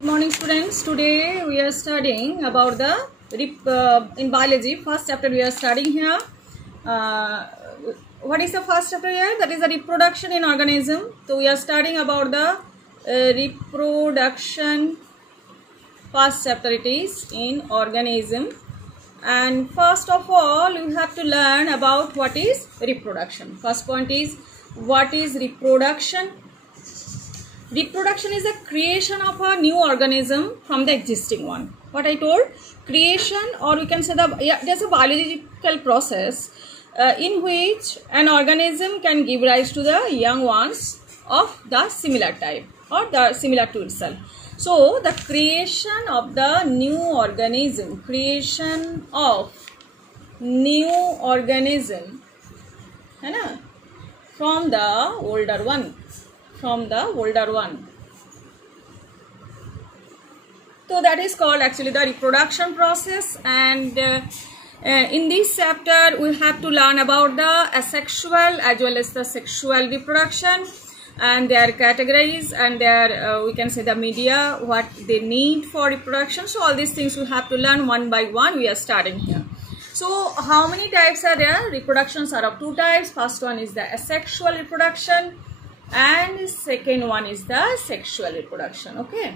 Good morning, students. Today we are studying about the in biology. First chapter we are studying here. What is the first chapter here? That is the reproduction in organism. So we are studying about the reproduction. First chapter it is in organism. And first of all, you have to learn about what is reproduction. First point is what is reproduction. Reproduction is the creation of a new organism from the existing one. What I told, creation, or we can say there's a biological process in which an organism can give rise to the young ones of the similar type or the similar to itself. So the creation of the new organism, creation of new organism, है ना, from the older one. So that is called actually the reproduction process. And in this chapter we have to learn about the asexual as well as the sexual reproduction and their categories and their we can say the media, what they need for reproduction. So all these things we have to learn one by one. We are starting here. So how many types are there? Reproductions are of two types. First one is the asexual reproduction and second one is the sexual reproduction. Okay,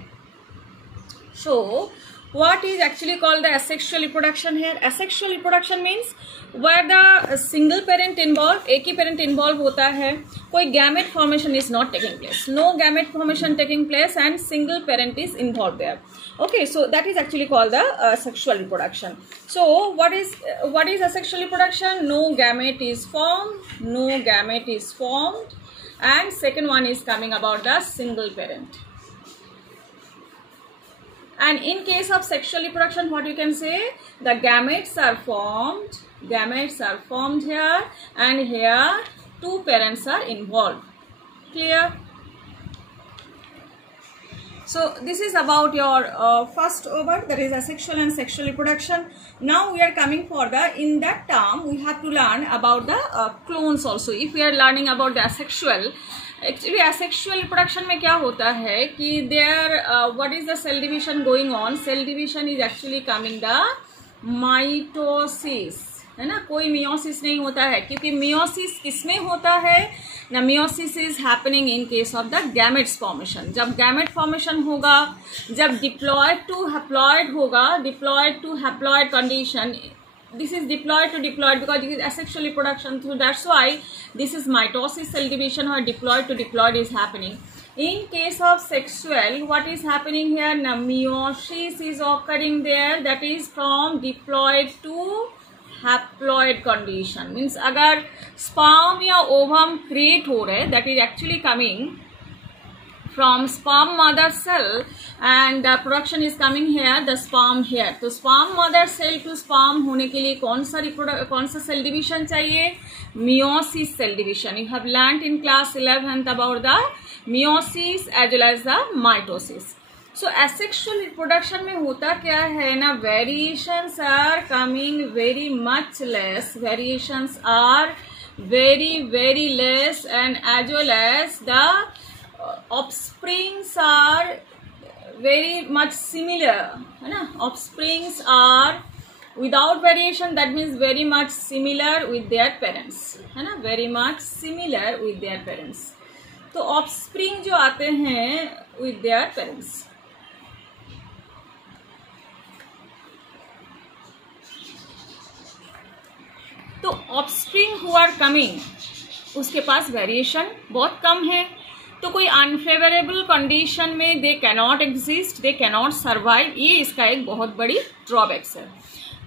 so what is actually called the asexual reproduction here? Asexual reproduction means where the single parent involved, एक ही parent involved होता है, कोई gamete formation is not taking place, no gamete formation taking place and single parent is involved there. Okay, so that is actually called the sexual reproduction. So what is asexual reproduction? No gamete is formed, and second one is coming about the single parent. And in case of sexual reproduction, what you can say, the gametes are formed here, and here two parents are involved. Clear? So this is about your first over, that is asexual and sexual reproduction. Now we are coming for the, in that term we have to learn about the clones also. If we are learning about the asexual, actually asexual reproduction में क्या होता है कि there what is the cell division going on? Cell division is actually coming the mitosis, है ना, कोई meiosis नहीं होता है, क्योंकि meiosis किसमें होता है ना, meiosis is happening in case of the gametes formation. जब gamete formation होगा, जब diploid to haploid होगा, diploid to haploid condition, this is diploid to diploid because this is asexual reproduction, so that's why this is mitosis, cell division, or diploid to diploid is happening. In case of sexual, what is happening here? Now, meiosis is occurring there, that is from diploid to haploid condition. Means अगर sperm या ovum create हो रहे, that is actually coming from sperm mother cell and the production is coming here, the sperm here. तो sperm mother cell to sperm होने के लिए कौन सा cell division चाहिए? Meiosis cell division. You have learnt in class 11th about the meiosis as well as the mitosis. So asexual reproduction में होता क्या है ना, variations are coming very much less, variations are very less, and as well as the offsprings are very much similar, है ना, offsprings are without variation, that means very much similar with their parents, है ना, very much similar with their parents. तो offspring जो आते हैं with their parents. तो offspring who are coming, उसके पास वेरिएशन बहुत कम है, तो कोई अनफेवरेबल कंडीशन में they cannot exist, they cannot survive, ये इसका एक बहुत बड़ी ड्रॉबैक्स है.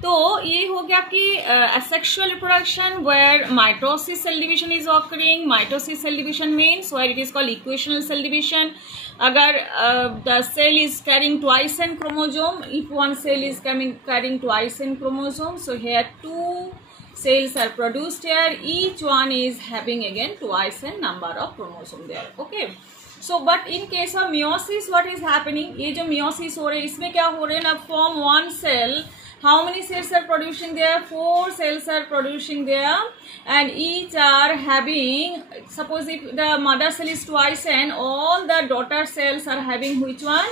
तो ये हो गया कि asexual reproduction where mitosis cell division is occurring. Mitosis cell division means where it is called equational cell division. अगर the cell is carrying twice n chromosome, if one cell is carrying twice n chromosome, so here two cells are produced here, each one is having again twice n number of chromosome there. Okay, so but in case of meiosis what is happening, ये जो meiosis हो रहा है इसमें क्या हो रहा है ना, from one cell how many cells are producing there? 4 cells are producing there, and each are having, suppose if the mother cell is twice n, all the daughter cells are having which one?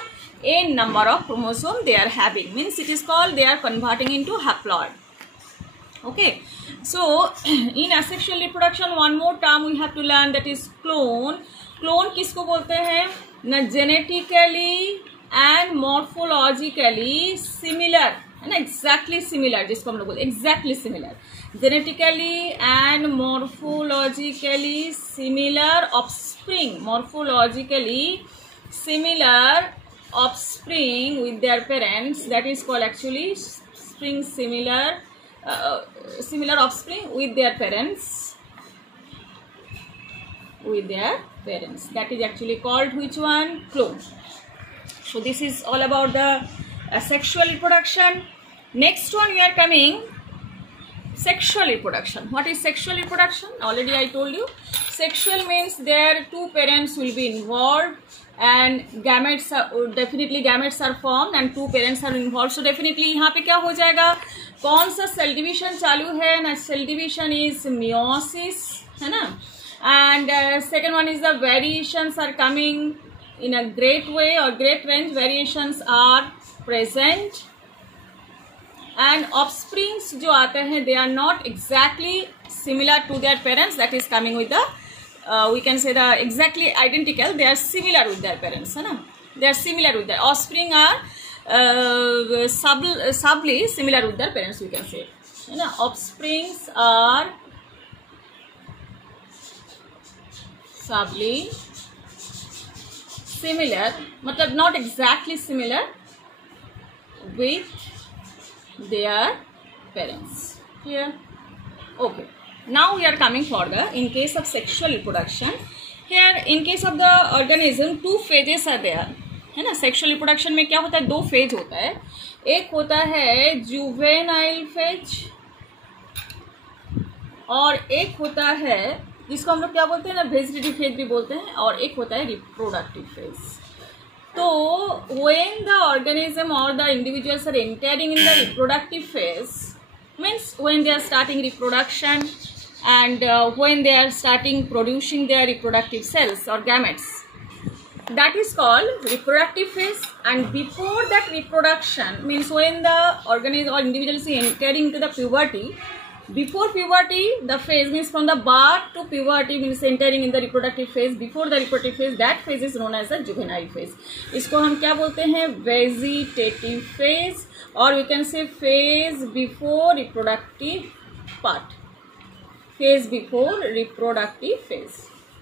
a number of chromosome they are having, means it is called they are converting into haploid. Okay, so in asexual reproduction one more term we have to learn, that is clone. Clone किसको बोलते हैं ना, genetically and morphologically similar, है ना, exactly similar, जिसको हम लोग बोलते हैं exactly similar, genetically and morphologically similar offspring, morphologically similar offspring with their parents, that is called actually spring similar, similar offspring with their parents, that is actually called which one? Clone. So this is all about the sexual reproduction. Next one we are coming, sexual reproduction. What is sexual reproduction? Already I told you. Sexual means their two parents will be involved and gametes are, definitely gametes are formed and two parents are involved. So definitely यहाँ पे क्या हो जाएगा, कौन सा cell division चालू है ना, सेल डिविजन इज मियोसिस, है ना, and second one is the variations are coming in a great way or great range, variations are present and offsprings जो आते हैं they are not exactly similar to their parents, that is coming with the we can say the exactly identical, they are similar with their parents, है ना, they are similar with their offspring are subtly similar with their parents, we can say, है ना, offsprings are subtly similar, मतलब not exactly similar with their parents. Here, okay. Now we are coming for the, in case of sexual reproduction, here in case of the organism two phases are there, है ना. Sexual reproduction में क्या होता है, दो phase होता है, एक होता है जुवेनाइल फेज और एक होता है जिसको हम लोग क्या बोलते हैं ना, वेजिटेटिव फेज भी बोलते हैं, और एक होता है रिप्रोडक्टिव फेज. तो when the organism or the individuals are entering in the reproductive phase, means when they are starting reproduction and when they are starting producing their reproductive cells or gametes, that is called reproductive phase. And before that reproduction, means when the organism or individual is entering into the puberty, before puberty the phase means from the birth to puberty means entering in the reproductive phase, before the reproductive phase, that phase is known as the juvenile phase. इसको हम क्या बोलते हैं, vegetative phase, or we can say phase before reproductive part, phase before reproductive phase.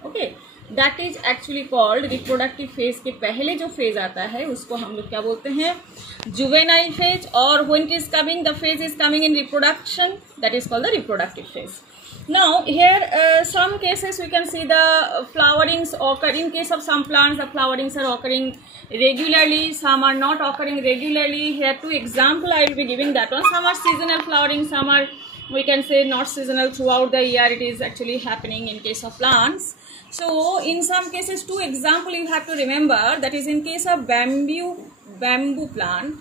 Okay, that is actually called reproductive phase के पहले जो phase आता है उसको हम लोग क्या बोलते हैं, juvenile phase, और when it is coming, the phase is coming in reproduction, that is called the reproductive phase. Now here some cases we can see the flowerings occur. In case of some plants the flowerings are occurring regularly, some are not occurring regularly. Here two example I will be giving that one. Some are seasonal flowering, some are we can say not seasonal, throughout the year it is actually happening in case of plants. So in some cases two example you have to remember, that is in case of bamboo plant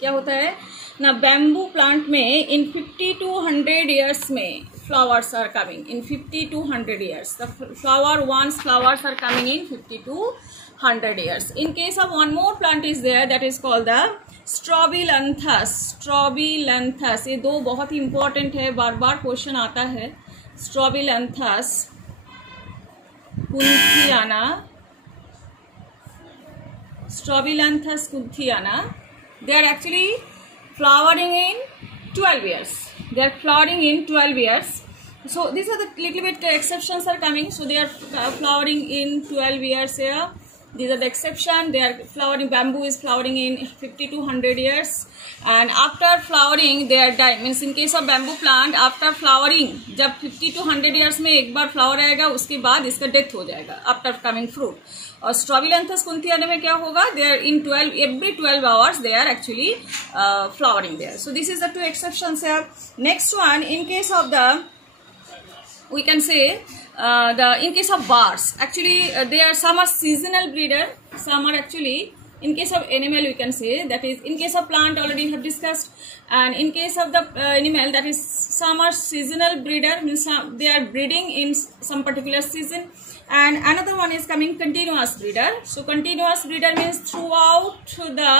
क्या होता है ना, bamboo plant में in 50 to 100 years में flowers are coming, in 50 to 100 years the flowers are coming in 50 to 100 years. In case of one more plant is there, that is called the स्ट्रॉबिलैंथस. ये दो बहुत ही important है, बार बार question आता है. स्ट्रॉबिलैंथस कुंथियाना, they are actually flowering in 12 years. They are flowering in 12 years. So these are the little bit exceptions are coming. So they are flowering in 12 years here. These are the exception. They are flowering, bamboo is flowering in 50 to 100 years, and after flowering they are dying. Means in case of bamboo plant after flowering, जब 50 to 100 years में एक बार flower आएगा उसके बाद इसका death हो जाएगा after coming fruit. और स्ट्रॉबिलैंथस कुंथियाना में क्या होगा, they are in 12, every 12 hours they are actually flowering there. So this is the two exceptions here. Next one, in case of the, we can say in case of bars, actually there are some are seasonal breeder, some are actually In case of animal, we can say that is, in case of plant already have discussed, and in case of the animal, that is, some are seasonal breeder, means they are breeding in some particular season, and another one is coming continuous breeder. So continuous breeder means throughout the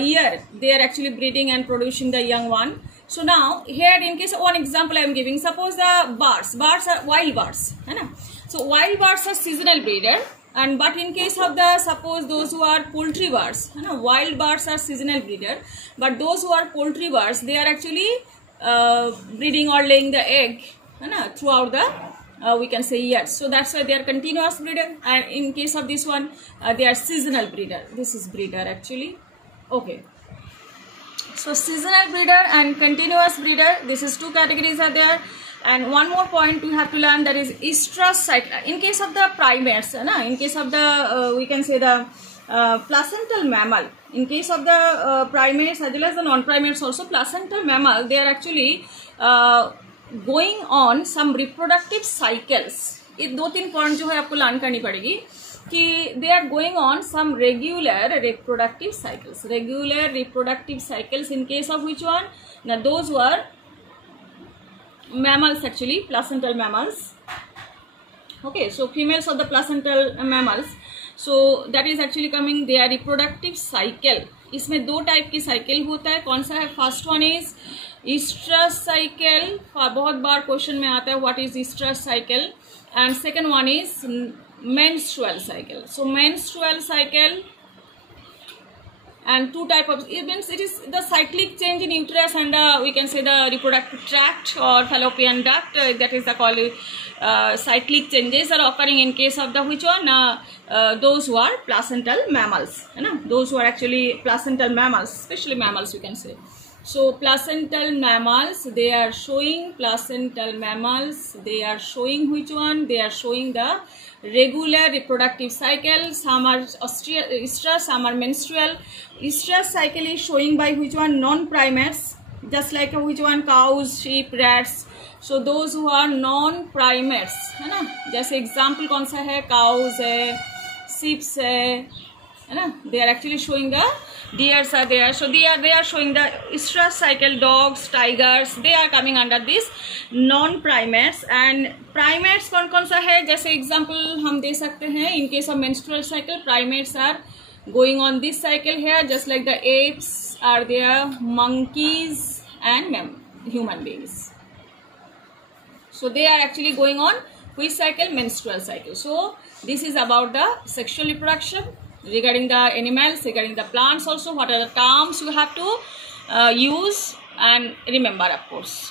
year they are actually breeding and producing the young one. So now here, in case of one example I am giving, suppose the birds are wild birds, है ना? So wild birds are seasonal breeder, and but in case of the, suppose those who are poultry birds, है ना, wild birds are seasonal breeder, but those who are poultry birds, they are actually breeding or laying the egg, है ना, throughout the we can say years. So that's why they are continuous breeder, and in case of this one, they are seasonal breeder. This is breeder actually. Okay. So seasonal breeder and continuous breeder, this is two categories are there. And one more point we have to learn, that is estrus cycle. In case of the primates, in case of the we can say the placental mammal, in case of the primates as well as the non-primates also, placental mammal, they are actually going on some reproductive cycles. ये 2-3 point जो है आपको learn करनी पड़ेगी कि they are going on some regular reproductive cycles. Regular reproductive cycles in case of which one? Now those who are mammals, actually placental mammals. Okay, so females of the placental mammals, so that is actually coming their reproductive cycle. इसमें 2 type की cycle होता है. कौन सा है? First one is estrus cycle. बहुत बार question में आता है what is estrus cycle. And second one is menstrual cycle. So menstrual cycle, and 2 type of, it means it is the cyclic change in uterus and the, we can say the reproductive tract or fallopian duct, that is the called cyclic changes are occurring in case of the which one, those who are placental mammals, those who are actually placental mammals, especially mammals we can say. So placental mammals, they are showing placental mammals, they are showing which one? They are showing the regular reproductive cycle. Some are estrus, some are menstrual. Estrus cycle is showing by which one? Non-primates, just like which one? Cows, sheep, rats. So those who are non-primates, है ना, जैसे example कौन सा है? Cause है, sheeps है ना, they are actually showing the, deers are there, so they are showing the estrus cycle. Dogs, tigers, they are coming under this non-primates. And primates कौन कौन सा है? जैसे एग्जाम्पल हम दे सकते हैं, in case of menstrual cycle, primates are going on this cycle here, just like the apes are there, monkeys and human beings. So they are actually going on which cycle? Menstrual cycle. So this is about the sexual reproduction. Regarding the animals, regarding the plants also, what are the terms you have to use and remember, of course.